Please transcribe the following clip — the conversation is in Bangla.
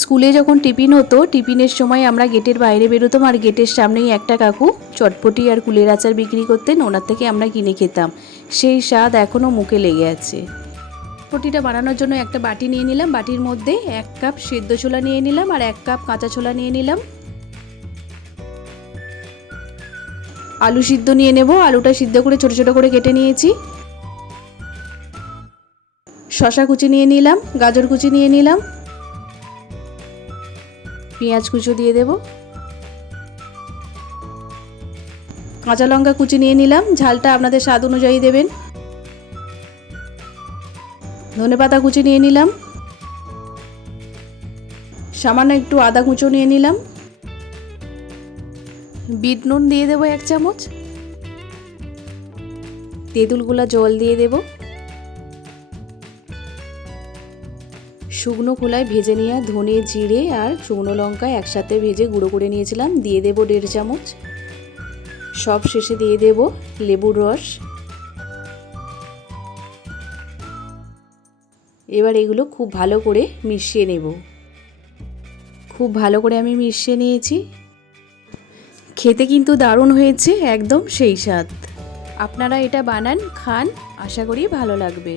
স্কুলে যখন টিফিন হতো, টিফিনের সময় আমরা গেটের বাইরে বেরোতাম আর গেটের সামনেই একটা কাকু চটপটি আর কুলের আচার বিক্রি করতেন, ওনার থেকে আমরা কিনে খেতাম। সেই স্বাদ এখনও মুখে লেগে আছে। চটপটিটা বানানোর জন্য একটা বাটি নিয়ে নিলাম, বাটির মধ্যে 1 কাপ সেদ্ধ ছোলা নিয়ে নিলাম আর 1 কাপ কাঁচা ছোলা নিয়ে নিলাম। আলু সিদ্ধ নিয়ে নেব, আলুটা সিদ্ধ করে ছোট ছোট করে কেটে নিয়েছি। শসা কুচি নিয়ে নিলাম, গাজর কুচি নিয়ে নিলাম, পেঁয়াজ কুচো দিয়ে দেব, কাঁচা লঙ্কা কুচি নিয়ে নিলাম, ঝালটা আপনাদের স্বাদ অনুযায়ী দেবেন। ধনেপাতা কুচি নিয়ে নিলাম, সামান্য একটু আদা কুচো নিয়ে নিলাম, বিট নুন দিয়ে দেবো 1 চামচ, তেঁতুল গুলা জল দিয়ে দেব, শুকনো খোলায় ভেজে নেওয়া ধনে জিরে আর শুকনো লঙ্কা একসাথে ভেজে গুঁড়ো করে নিয়েছিলাম, দিয়ে দেব 1.5 চামচ। সব শেষে দিয়ে দেব লেবুর রস। এবার এগুলো খুব ভালো করে মিশিয়ে নেব। খুব ভালো করে আমি মিশিয়ে নিয়েছি। খেতে কিন্তু দারুণ হয়েছে, একদম সেই স্বাদ। আপনারা এটা বানান, খান, আশা করি ভালো লাগবে।